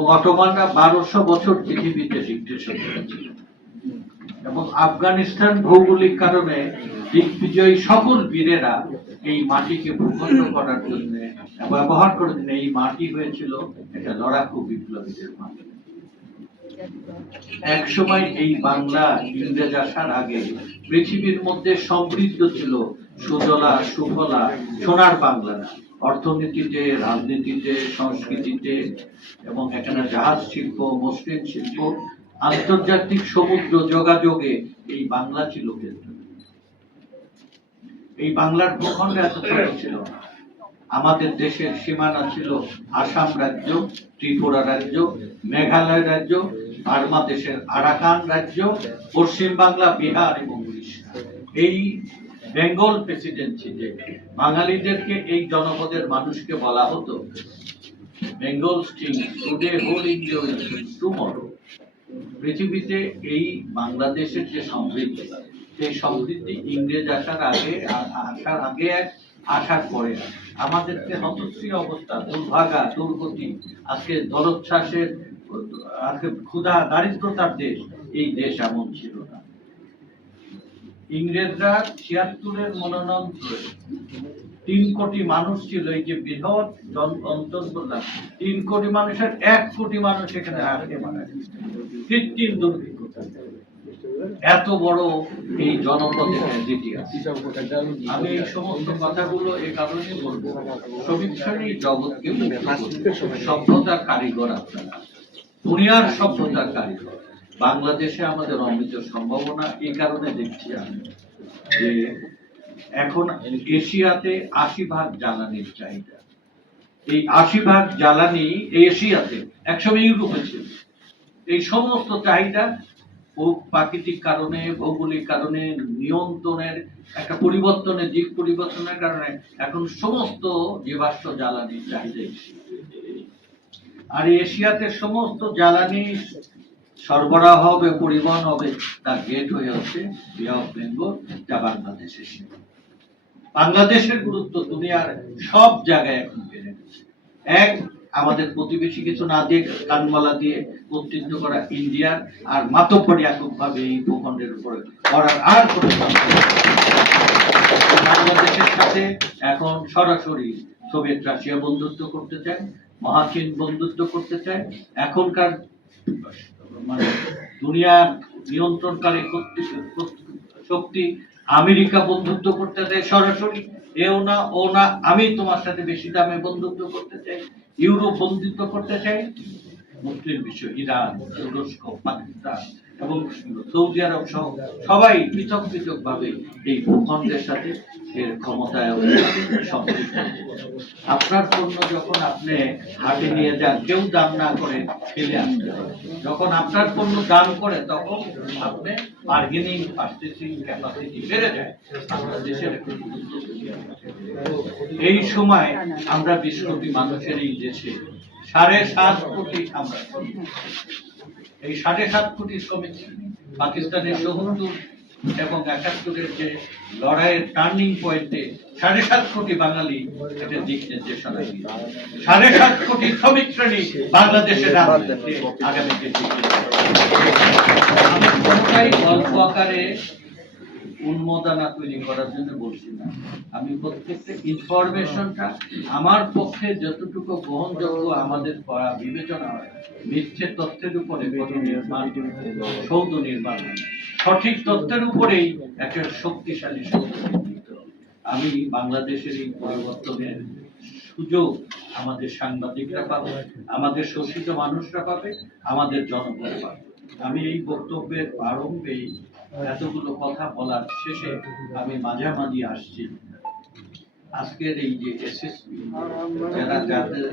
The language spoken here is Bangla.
এবং অটোমানরা 1200 বছর পৃথিবীতে ডিক্টেশন করেছিল এবং আফগানিস্তান ভৌগোলিক কারণে দিগ্বিজয়ী সকল বীরেরা এই মাটিকে ভূখণ্ড করার জন্য ব্যবহার করে দিন। এই মাটি হয়েছিল একটা লড়াকু বিপ্লবীদের মাটি। এক সময় এই বাংলা ইংরেজ আসার আগে পৃথিবীর মধ্যে সমৃদ্ধ ছিল সুজলা সুফলা সোনার বাংলা, অর্থনীতিতে, রাজনীতিতে, সংস্কৃতিতে, এবং এখানে জাহাজ শিল্প, মসৃণ শিল্প, আন্তর্জাতিক সমুদ্র যোগাযোগে এই বাংলা ছিল কেন্দ্র। এই বাংলার ভূখণ্ড এত ছোট ছিল না। আমাদের দেশের সীমানা ছিল আসাম রাজ্য, ত্রিপুরা রাজ্য, মেঘালয় রাজ্য, বার্মা দেশের আরাকান রাজ্য, পশ্চিম বাংলা, বিহার এবং উড়িষ্যা। এই বেঙ্গল প্রেসিডেন্সিতে বাঙালিদেরকে, এই জনপদের মানুষকে বলা হতো Bengal sting today whole India will sting tomorrow. পৃথিবীতে এই বাংলাদেশের যে সমৃদ্ধি, সেই সমৃদ্ধি ইংরেজ আসার আগে এক, আসার পরে আমাদের যে হতশ্রী অবস্থা, দুর্ভাগা, দুর্গতি, আজকে জলোচ্ছ্বাসের, আজকে ক্ষুধা দারিদ্রতার দেশ, এই দেশ এমন ছিল না। ইংরেজরা ৭৬-এর মনোনয়ন ৩ কোটি মানুষ ছিল। এই যে বৃহৎ অঞ্চল বললাম, ৩ কোটি মানুষের ১ কোটি মানুষ এখানে আগে মারা গেছে কৃত্রিম দুর্ভিক্ষ। এত বড় এই জনপদের ইতিহাস। আমি এই সমস্ত কথাগুলো এই কারণে বলবো, শ্রমিক শ্রেণীর জগৎকে সভ্যতার কারিগর আপনারা, দুনিয়ার সভ্যতার কারিগর। বাংলাদেশে আমাদের অমৃত সম্ভাবনা। এই কারণে দেখছি আমি যে এখন এশিয়াতে ৮০% জ্বালানির চাহিদা। এই ৮০% জ্বালানি এশিয়াতে, একসময় ইউরোপে ছিল। এই সমস্ত চাহিদা প্রাকৃতিক কারণে, ভৌগোলিক কারণে, নিয়ন্ত্রণের একটা পরিবর্তনের, দিক পরিবর্তনের কারণে এখন সমস্ত জীবাশ্ম জ্বালানির চাহিদা। আর এশিয়াতে সমস্ত জ্বালানি সরবরাহ হবে, পরিবহন হবে, তার গেট হয়ে হচ্ছে বে অফ বেঙ্গল, যা বাংলাদেশের সীমা। বাংলাদেশের গুরুত্ব দুনিয়ার সব জায়গায় এখন বেড়ে গেছে। এক, আমাদের প্রতিবেশী কিছু না দিয়ে, কানমালা দিয়ে কর্তৃত্ব করা ইন্ডিয়ার আর মাতব্বরি এককভাবে এই ভূখণ্ডের উপরে করার আর কোনো বাংলাদেশের সাথে এখন সরাসরি সোভিয়েত রাশিয়া বন্ধুত্ব করতে চায়, মহাচীন বন্ধুত্ব করতে চায়। এখনকার মানে দুনিয়ার নিয়ন্ত্রণকারী শক্তি আমেরিকা বন্ধুত্ব করতে চায় সরাসরি। এও না ও না, আমি তোমার সাথে বেশি দামে বন্ধুত্ব করতে চাই। ইউরোপ বন্ধুত্ব করতে চাই। মুসলিম বিশ্ব, ইরান, তুরস্ক, পাকিস্তান এবং সৌদি আরব সহ সবাই পৃথক পৃথক ভাবে এই ভূখণ্ডের সাথে এর ক্ষমতায় সম্পৃক্ত। আপনার পণ্য যখন আপনি হাটে নিয়ে যান, কেউ দাম না করে ফেলে আসতে হবে। যখন আপনার পণ্য দাম করে, তখন আপনি বার্গেনিং, পারচেসিং ক্যাপাসিটি বেড়ে যায়। বাংলাদেশের এই সময় আমরা ২০ কোটি মানুষের এই দেশে ৭.৫ কোটি, আমরা এই ৭.৫ কোটি শ্রমিক, পাকিস্তানের ৭০ এবং ৭১-এর যে লড়াইয়ের টার্নিং পয়েন্টে ৭.৫ কোটি বাঙালি এটা দিক নির্দেশনা দিয়ে ৭.৫ কোটি শ্রমিক শ্রেণী বাংলাদেশের আগামীতে আমি কোনটাই গল্প আকারে উন্মোদনা তৈরি করার জন্য বলছি না। আমি প্রত্যেকটা ইনফরমেশনটা আমার পক্ষে যতটুকু গ্রহণযোগ্য আমাদের বিবেচনা হয়, মিথ্যে তথ্যের উপরে কোনো নির্মাণ, সৌধ নির্মাণ হয়, সঠিক তথ্যের উপরেই একটা শক্তিশালী সৌধ নির্মিত। আমি বাংলাদেশের এই পরিবর্তনের সুযোগ আমাদের সাংবাদিকরা পাবে, আমাদের শোষিত মানুষরা পাবে, আমাদের জনগণ পাবে। আমি এই বক্তব্যের প্রারম্ভে এতগুলো কথা বলার শেষে আমি মাঝামাঝি আসছি। আজকের এই যে এসএসপি যারা যাদের